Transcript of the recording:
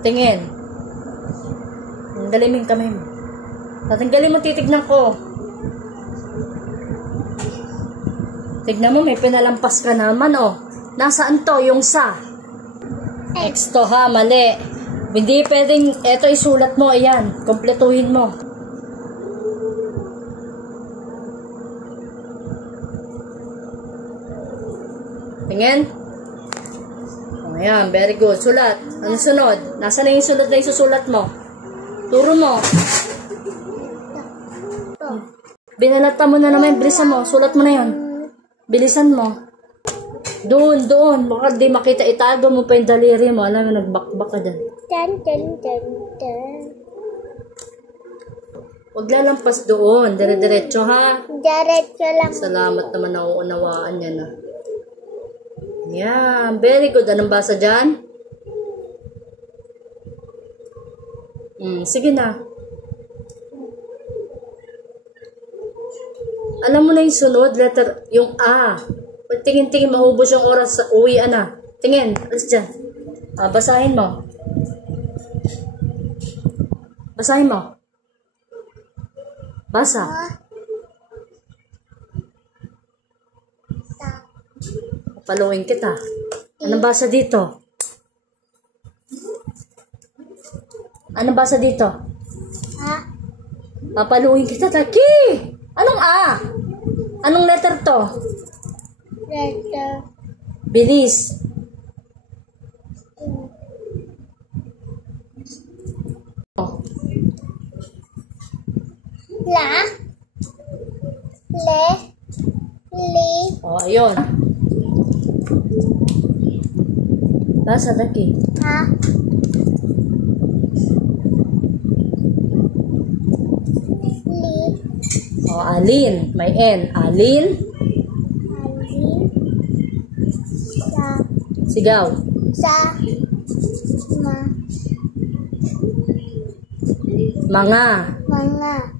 Tingin. Tanggalin mo yung kamay mo. Tatanggalin mo, titignan ko. Tignan mo, may pinalampas ka naman, oh. Nasaan to? Yung sa. X to, ha? Mali. Hindi pwedeng, eto isulat mo, ayan. Kompletuhin mo. Tingin. Ayan, very good. Sulat. Ano sunod? Nasaan na yung sulat na isusulat mo? Turo mo. Binalata mo na naman. Bilisan mo. Sulat mo na yun. Bilisan mo. Doon, doon. Baka di makita. Itago mo pa yung daliri mo. Alam mo, nagbakbak ka dyan. Huwag lalampas doon. Dire-diretso, ha? Diretso lang. Salamat naman na uunawaan niya na. Yan. Very good. Anong basa dyan? Sige na. Alam mo na yung sunod, letter, yung A. Tingin-tingin, maubos yung oras sa uwian na. Tingin, alas dyan. Basahin mo. Basahin mo. Basa. Papaluin kita. Anong basa dito? Anong basa dito? Ha? Papaluin kita, Taki! Anong A? Anong letter to? Letter. Bilis. La. Le. Li. Ayun. Basa, Taki. Ha? Li. Alin. May N. Alin. Alin. Sa. Sigaw. Sa. Ma. Mga. Mga.